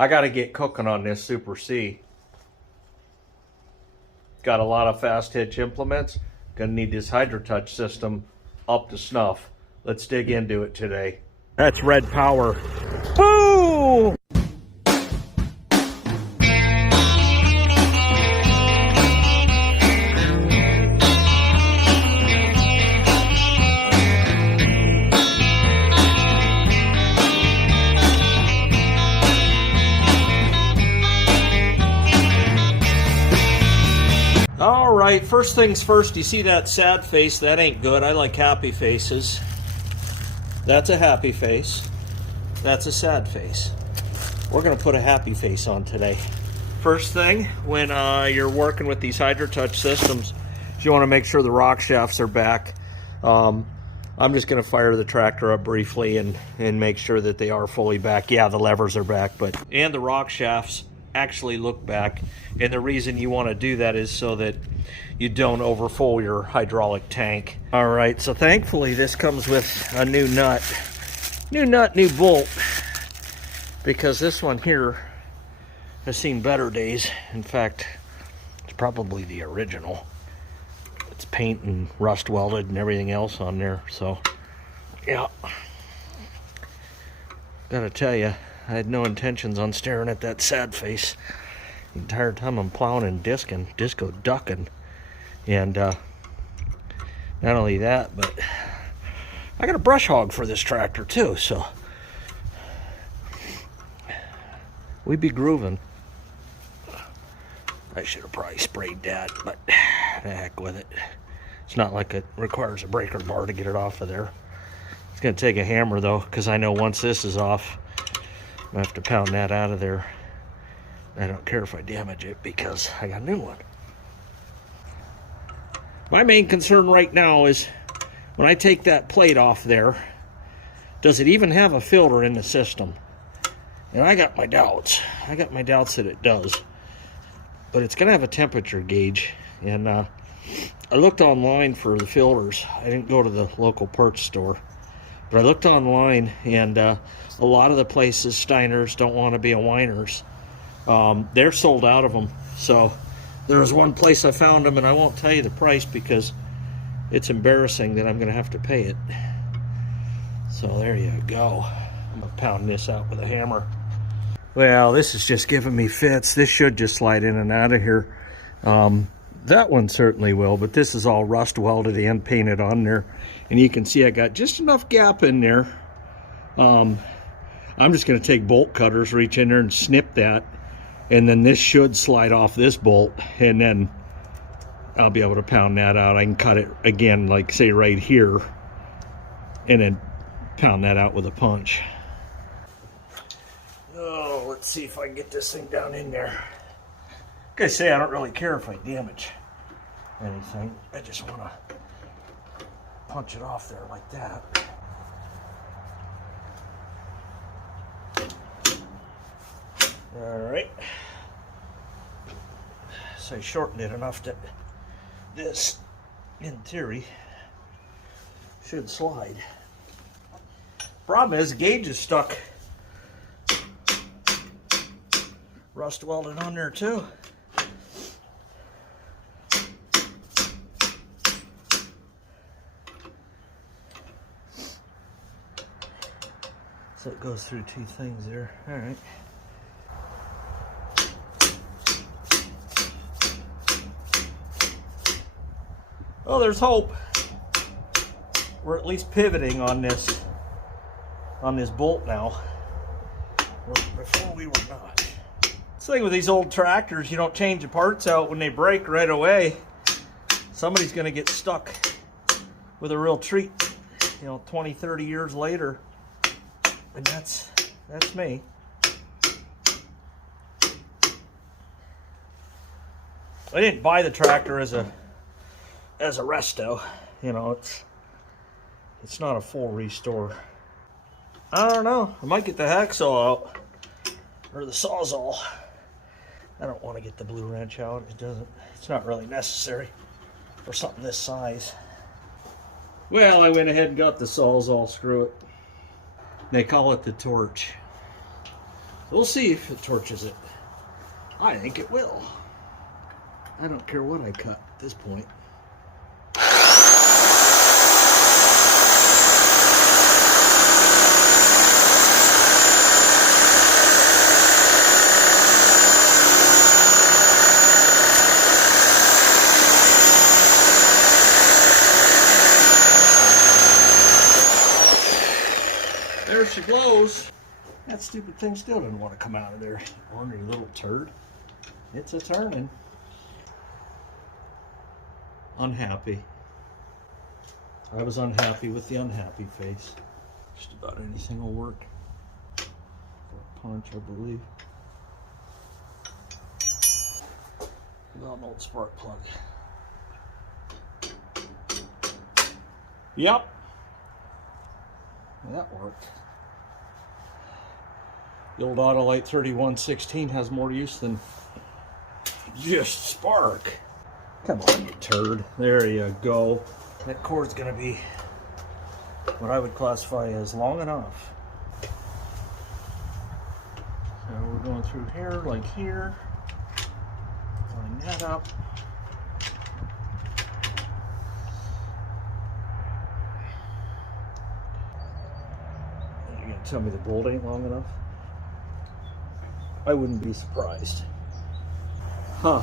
I got to get cooking on this Super C. Got a lot of fast hitch implements. Gonna need this HydroTouch system up to snuff. Let's dig into it today. That's red power. Woo! All right, first things first, you see that sad face? That ain't good. I like happy faces. That's a happy face. That's a sad face. We're gonna put a happy face on today. First thing, when you're working with these HydroTouch systems, you wanna make sure the rock shafts are back. I'm just gonna fire the tractor up briefly and make sure that they are fully back. Yeah, the levers are back, and the rock shafts actually look back, and the reason you want to do that is so that you don't overfull your hydraulic tank. All right, so thankfully this comes with a new nut, new bolt, because this one here has seen better days. In fact, it's probably the original. It's paint and rust welded and everything else on there, so yeah. Gotta tell you, I had no intentions on staring at that sad face the entire time I'm plowing and disco ducking. And not only that, but I got a brush hog for this tractor too, so we be grooving. I should have probably sprayed that, but the heck with it. It's not like it requires a breaker bar to get it off of there. It's gonna take a hammer though, because I know once this is off, I have to pound that out of there. I don't care if I damage it because I got a new one. My main concern right now is when I take that plate off there, does it even have a filter in the system? And I got my doubts. I got my doubts that it does. But it's gonna have a temperature gauge. And I looked online for the filters. I didn't go to the local parts store. But I looked online, and a lot of the places, Steiner's, Don't Want to Be a Winer's, they're sold out of them. So there was one place I found them, and I won't tell you the price because it's embarrassing that I'm going to have to pay it. So there you go. I'm going to pound this out with a hammer. Well, this is just giving me fits. This should just slide in and out of here. That one certainly will, but this is all rust welded and painted on there. And you can see I got just enough gap in there. I'm just going to take bolt cutters, reach in there and snip that. And then this should slide off this bolt. And then I'll be able to pound that out. I can cut it again, like say right here. And then pound that out with a punch. Oh, let's see if I can get this thing down in there. Like I say, I don't really care if I damage anything. I just want to punch it off there like that. All right. So I shortened it enough that this, in theory, should slide. Problem is, the gauge is stuck rust welded on there too. So it goes through two things there. All right. Well, there's hope. We're at least pivoting on this bolt now. Before we were not. This thing with these old tractors, you don't change the parts out when they break right away. Somebody's going to get stuck with a real treat, 20, 30 years later. And that's me. I didn't buy the tractor as a resto. It's not a full restore. I don't know. I might get the hacksaw out or the sawzall. I don't want to get the blue wrench out. It's not really necessary for something this size. Well, I went ahead and got the sawzall. Screw it. They call it the torch. We'll see if it torches it. I think it will. I don't care what I cut at this point. There she blows. That stupid thing still didn't want to come out of there. Ornery little turd. It's a turning. Unhappy. I was unhappy with the unhappy face. Just about anything will work. For a punch, I believe. Well, an old spark plug. Yep. That worked. The old Autolite 3116 has more use than just spark. Come on, you turd. There you go. That cord's gonna be what I would classify as long enough. So we're going through here, like here. Line that up. You're gonna tell me the bolt ain't long enough? I wouldn't be surprised. Huh.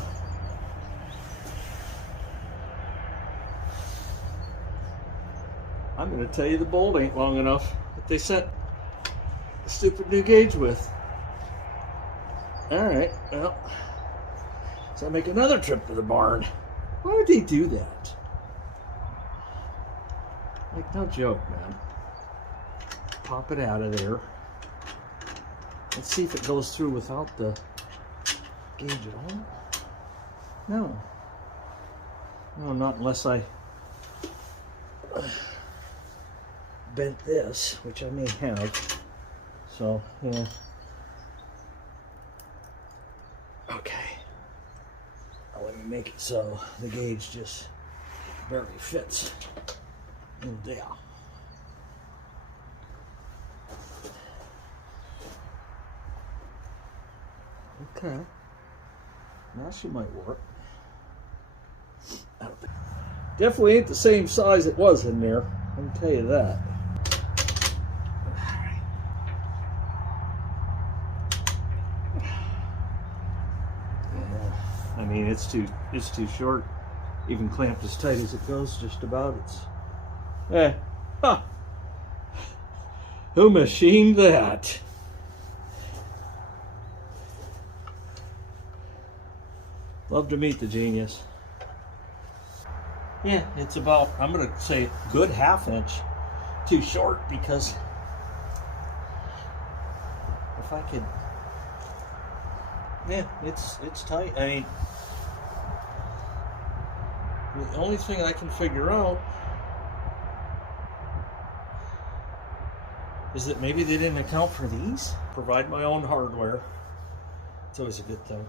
I'm going to tell you the bolt ain't long enough that they sent the stupid new gauge with. Alright, well, so I make another trip to the barn. Why would they do that? Like, no joke, man. Pop it out of there. Let's see if it goes through without the gauge at all. No. No, not unless I bent this, which I may have. So, yeah. Okay. Now let me make it so the gauge just barely fits in there. Okay. Now she might work. Definitely ain't the same size it was in there. I can tell you that. Yeah, I mean it's too short. Even clamped as tight as it goes, just about. It's huh. Who machined that? Love to meet the genius. Yeah, it's about, I'm going to say, good ½ inch too short, because if I could, yeah, it's tight. I mean, the only thing I can figure out is that maybe they didn't account for these. Provide my own hardware. It's always a good thing.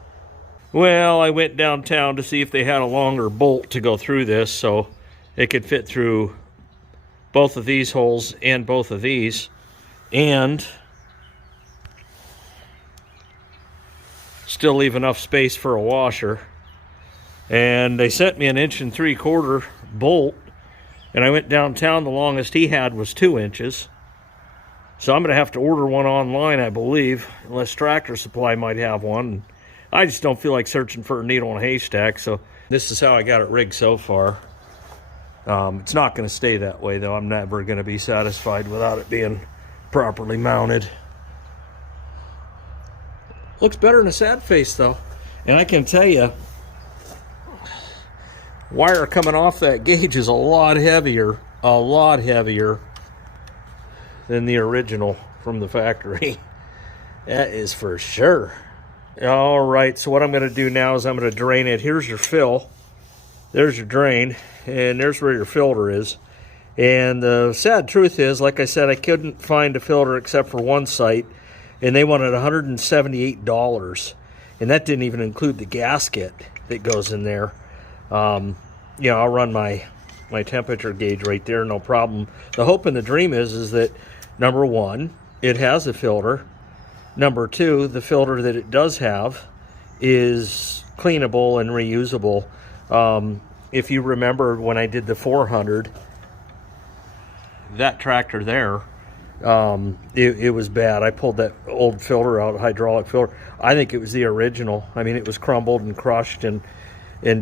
Well, I went downtown to see if they had a longer bolt to go through this so it could fit through both of these holes and both of these, and still leave enough space for a washer. And they sent me an 1 3/4 bolt, and I went downtown. The longest he had was 2 inches. So I'm going to have to order one online, I believe, unless Tractor Supply might have one. I just don't feel like searching for a needle in a haystack, so this is how I got it rigged so far. It's not going to stay that way, though. I'm never going to be satisfied without it being properly mounted. Looks better than a sad face, though. And I can tell you, wire coming off that gauge is a lot heavier than the original from the factory. That is for sure. All right, so what I'm going to do now is I'm going to drain it. Here's your fill. There's your drain, and there's where your filter is. And the sad truth is, like I said, I couldn't find a filter except for one site, and they wanted $178. And that didn't even include the gasket that goes in there. You know, I'll run my temperature gauge right there, no problem. The hope and the dream is that, number one, it has a filter. Number two, the filter that it does have is cleanable and reusable. If you remember when I did the 400, that tractor there, it was bad. I pulled that old filter out, hydraulic filter. I think it was the original. I mean, it was crumbled and crushed and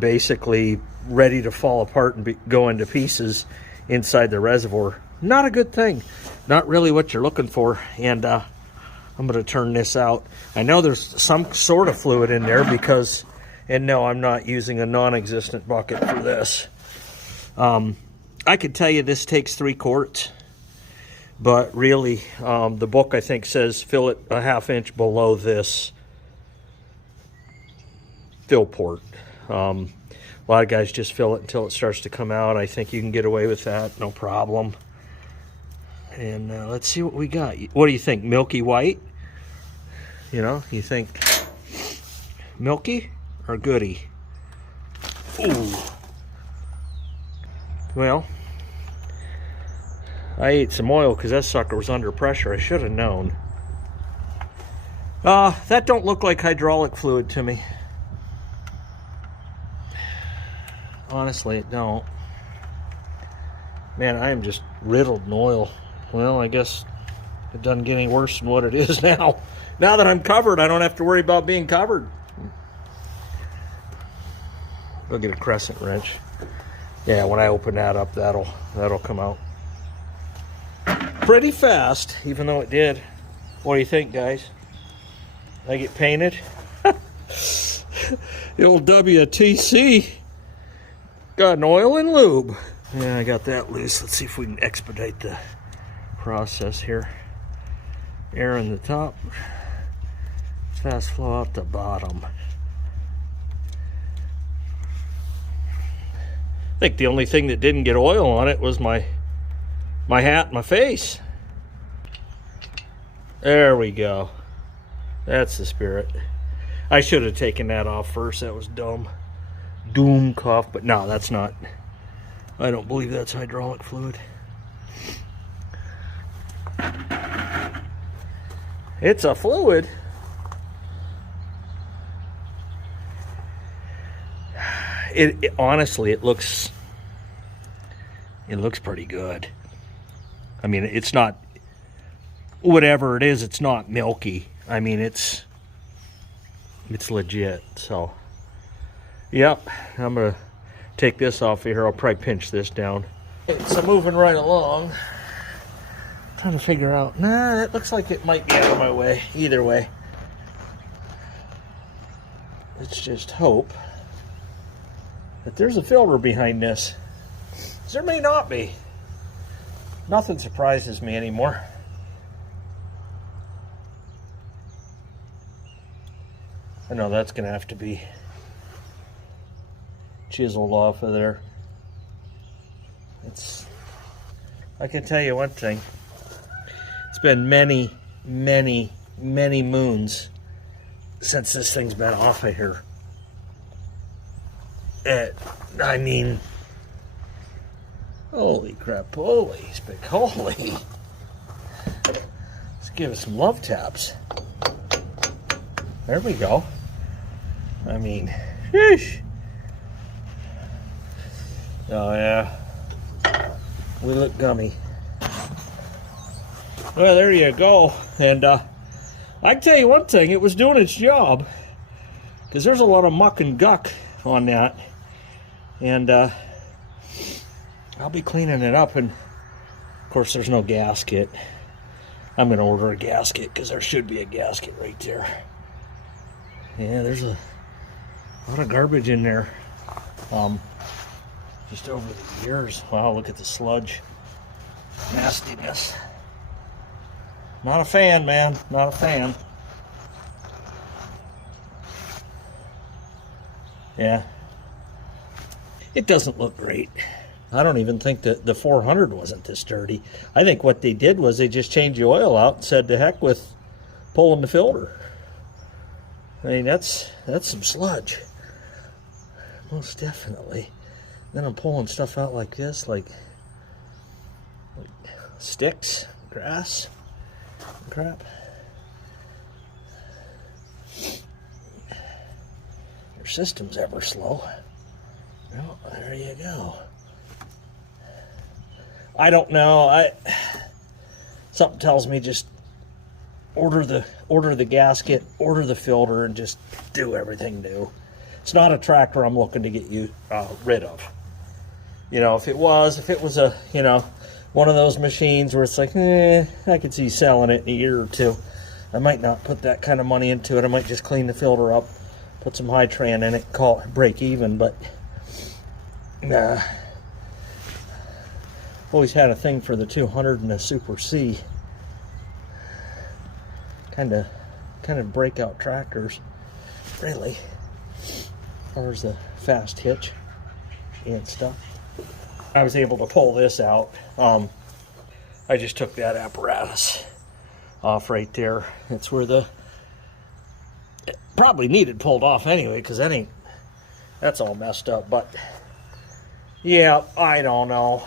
basically ready to fall apart and go into pieces inside the reservoir. Not a good thing. Not really what you're looking for. And I'm going to turn this out. I know there's some sort of fluid in there because, and no, I'm not using a non-existent bucket for this. I could tell you this takes 3 quarts, but really the book I think says fill it a 1/2 inch below this fill port. A lot of guys just fill it until it starts to come out. I think you can get away with that, no problem. And let's see what we got. What do you think? Milky white? You know, you think milky or goody? Ooh. Well, I ate some oil because that sucker was under pressure. I should have known. That don't look like hydraulic fluid to me. Honestly, it don't. Man, I am just riddled in oil. Well, I guess it doesn't get any worse than what it is now. Now that I'm covered, I don't have to worry about being covered. I'll get a crescent wrench. Yeah, when I open that up, that'll come out pretty fast, even though it did. What do you think, guys? I get painted? The old WTC. Got an oil and lube. Yeah, I got that loose. Let's see if we can expedite the process here. Air in the top, fast flow out the bottom. I think the only thing that didn't get oil on it was my hat and my face. There we go. That's the spirit. I should have taken that off first. That was dumb. Doom cough, but no, that's not. I don't believe that's hydraulic fluid. It's a fluid. It honestly, it looks pretty good. I mean, it's not, whatever it is, it's not milky. I mean, it's legit. So, yep, I'm gonna take this off of here. I'll probably pinch this down. So moving right along, trying to figure out. Nah, it looks like it might be out of my way. Either way, let's just hope that there's a filter behind this. There may not be. Nothing surprises me anymore. I know that's gonna have to be chiseled off of there. I can tell you one thing. It's been many, many, many moons since this thing's been off of here. I mean, holy crap, holy holy. Let's give it some love taps. There we go. I mean, sheesh. Oh yeah, we look gummy. Well, there you go. And I can tell you one thing, it was doing its job, because there's a lot of muck and guck on that. And I'll be cleaning it up, and of course there's no gasket. I'm gonna order a gasket because there should be a gasket right there. Yeah, there's a lot of garbage in there. Just over the years. Wow, look at the sludge. Nastiness. Not a fan, man. Not a fan. Yeah. It doesn't look great. I don't even think that the 400 wasn't this dirty. I think what they did was they just changed the oil out and said to heck with pulling the filter. I mean, that's some sludge. Most definitely. Then I'm pulling stuff out like this, like sticks, grass, crap. Your system's ever slow. Oh, there you go. I don't know. Something tells me just order the gasket, order the filter, and just do everything new. It's not a tractor I'm looking to get you rid of. You know, if it was a, you know, one of those machines where it's like, I could see selling it in a year or two, I might not put that kind of money into it. I might just clean the filter up, put some High-Tran in it, call it break even. But always had a thing for the 200 and the Super C. Kind of breakout tractors, really. There's the fast hitch and stuff. I was able to pull this out. I just took that apparatus off right there. It's where it probably needed pulled off anyway, because that's all messed up. But yeah, I don't know.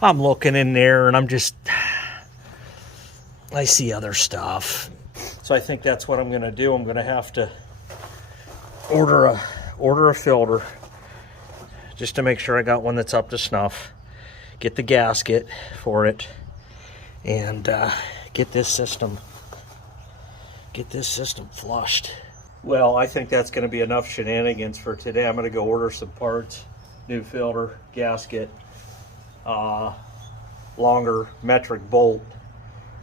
I'm looking in there and I see other stuff. So I think that's what I'm going to do. I'm going to have to order a filter just to make sure I got one that's up to snuff. Get the gasket for it, and get this system flushed. Well, I think that's going to be enough shenanigans for today. I'm going to go order some parts, new filter, gasket, longer metric bolt,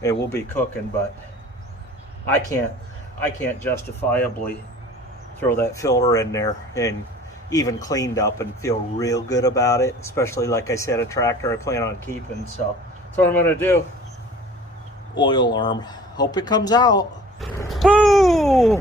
and we'll be cooking. But I can't justifiably throw that filter in there and even cleaned up and feel real good about it, especially, like I said, a tractor I plan on keeping. So that's what I'm gonna do. Oil arm, hope it comes out. Boom!